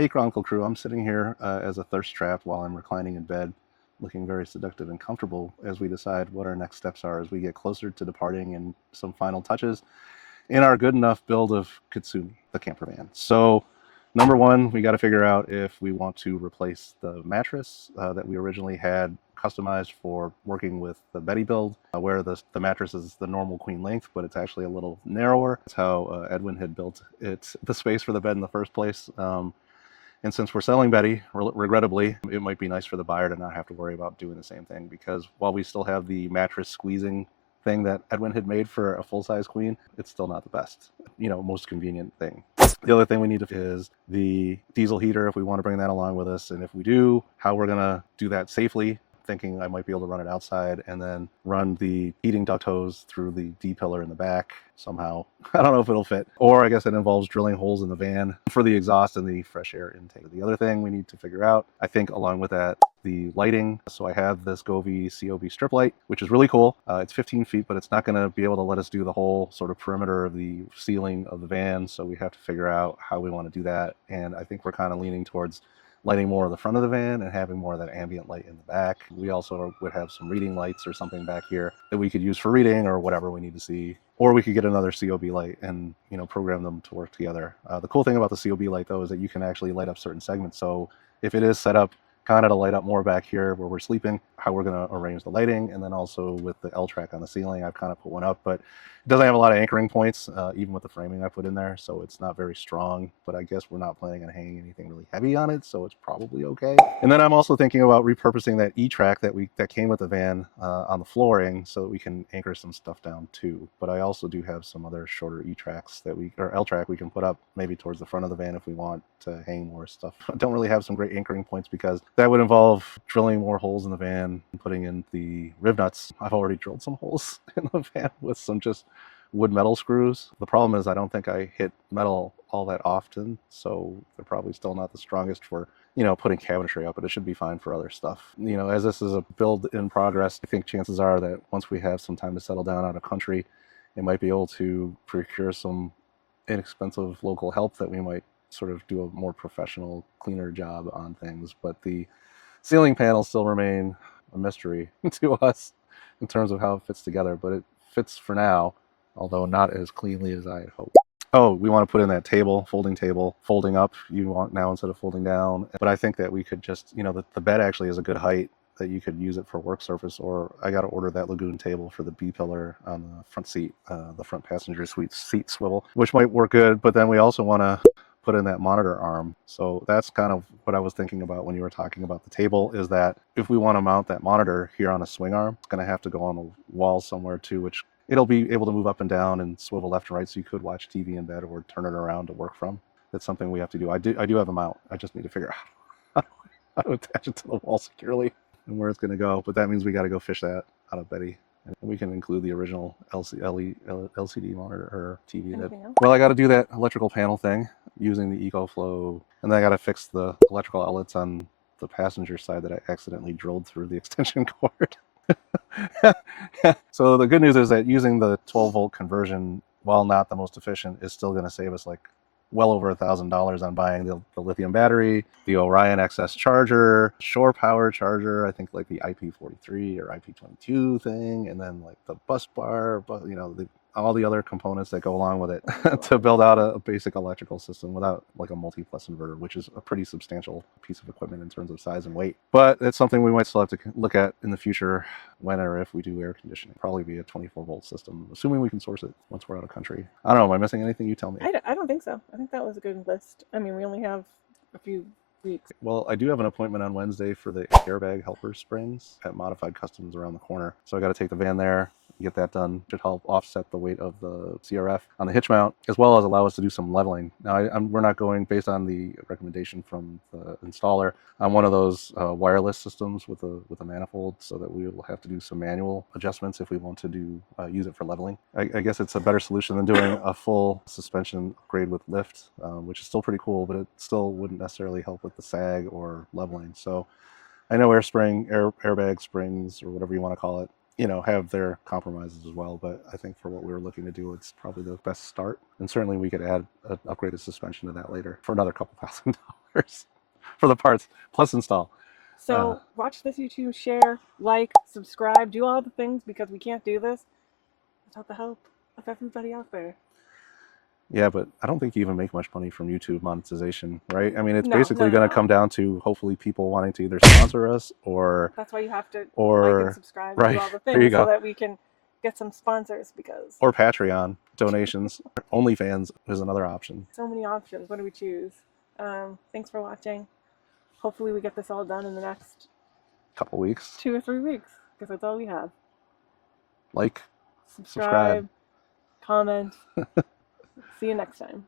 Hey Chronicle crew, I'm sitting here as a thirst trap while I'm reclining in bed, looking very seductive and comfortable as we decide what our next steps are as we get closer to departing and some final touches in our good enough build of Kitsune, the camper van. So number one, we got to figure out if we want to replace the mattress that we originally had customized for working with the Betty build, where the mattress is the normal queen length, but it's actually a little narrower. That's how Edwin had built the space for the bed in the first place. And since we're selling Betty, regrettably, it might be nice for the buyer to not have to worry about doing the same thing, because while we still have the mattress squeezing thing that Edwin had made for a full-size queen, it's still not the best, most convenient thing. The other thing we need is the diesel heater, if we want to bring that along with us, and if we do, how we're going to do that safely. Thinking I might be able to run it outside and then run the heating duct hose through the D-pillar in the back somehow. I don't know if it'll fit. Or I guess it involves drilling holes in the van for the exhaust and the fresh air intake. The other thing we need to figure out, I think along with that, the lighting. So I have this Govee COB strip light, which is really cool. It's 15 feet, but it's not going to be able to let us do the whole sort of perimeter of the ceiling of the van. So we have to figure out how we want to do that. And I think we're kind of leaning towards lighting more of the front of the van and having more of that ambient light in the back. We also would have some reading lights or something back here that we could use for reading or whatever we need to see. Or we could get another COB light and program them to work together. The cool thing about the COB light though is that you can actually light up certain segments. So if it is set up kind of to light up more back here where we're sleeping, how we're going to arrange the lighting, and then also with the L track on the ceiling, I've kind of put one up, but it doesn't have a lot of anchoring points, even with the framing I put in there, so it's not very strong, but I guess we're not planning on hanging anything really heavy on it, so it's probably okay. And then I'm also thinking about repurposing that E-track that came with the van on the flooring so that we can anchor some stuff down too. But I also do have some other shorter E-tracks or L-track we can put up maybe towards the front of the van if we want to hang more stuff. I don't really have some great anchoring points because that would involve drilling more holes in the van and putting in the riv nuts. I've already drilled some holes in the van with some just wood metal screws. The problem is I don't think I hit metal all that often, so they're probably still not the strongest for putting cabinetry up, but it should be fine for other stuff. As this is a build in progress, I think chances are that once we have some time to settle down out of country, it might be able to procure some inexpensive local help that we might sort of do a more professional, cleaner job on things. But the ceiling panels still remain a mystery to us in terms of how it fits together, but it fits for now, although not as cleanly as I had hoped. Oh, we want to put in that folding table, folding up you want now instead of folding down. But I think that we could just, the bed actually is a good height that you could use it for work surface, or I got to order that Lagun table for the B-pillar on the front seat, the front passenger seat swivel, which might work good. But then we also want to put in that monitor arm. So that's kind of what I was thinking about when you were talking about the table, is that if we want to mount that monitor here on a swing arm, it's going to have to go on the wall somewhere too, which it'll be able to move up and down and swivel left and right, so you could watch TV in bed or turn it around to work from. That's something we have to do. I do have a mount. I just need to figure out how to attach it to the wall securely and where it's going to go. But that means we got to go fish that out of Betty. And we can include the original LCD monitor or TV. Well, I got to do that electrical panel thing using the EcoFlow, and then I got to fix the electrical outlets on the passenger side that I accidentally drilled through the extension cord. So the good news is that using the 12-volt conversion, while not the most efficient, is still going to save us like well over $1,000 on buying the lithium battery, the Orion XS charger, shore power charger, I think like the IP43 or IP22 thing, and then like the bus bar, but all the other components that go along with it to build out a basic electrical system without like a multiplex inverter, which is a pretty substantial piece of equipment in terms of size and weight. But it's something we might still have to look at in the future when or if we do air conditioning. Probably be a 24-volt system, assuming we can source it once we're out of country. I don't know, am I missing anything? You tell me. I don't think so. I think that was a good list. I mean, we only have a few weeks. Well, I do have an appointment on Wednesday for the Airbag helper springs at Modified Customs around the corner. So I got to take the van there, get that done. Should help offset the weight of the CRF on the hitch mount, as well as allow us to do some leveling. Now, we're not going, based on the recommendation from the installer, on one of those wireless systems with a manifold, so that we will have to do some manual adjustments if we want to use it for leveling. I guess it's a better solution than doing a full suspension upgrade with lift, which is still pretty cool, but it still wouldn't necessarily help with the sag or leveling. So I know airbag springs, or whatever you want to call it, have their compromises as well, but I think for what we were looking to do, it's probably the best start. And certainly we could add an upgraded suspension to that later for another couple $1,000. $100 for the parts plus install. So watch this YouTube, share, like, subscribe, do all the things, because we can't do this without the help of everybody out there. Yeah, but I don't think you even make much money from YouTube monetization, right? I mean, it's No, basically no, going to no. come down to hopefully people wanting to either sponsor us or That's why you have to like and or subscribe, right, do all the there you things so go, that we can get some sponsors, because or Patreon donations. OnlyFans is another option. so many options. What do we choose? Thanks for watching. Hopefully we get this all done in the next Couple weeks. 2 or 3 weeks, because that's all we have. Like, Subscribe, comment. See you next time.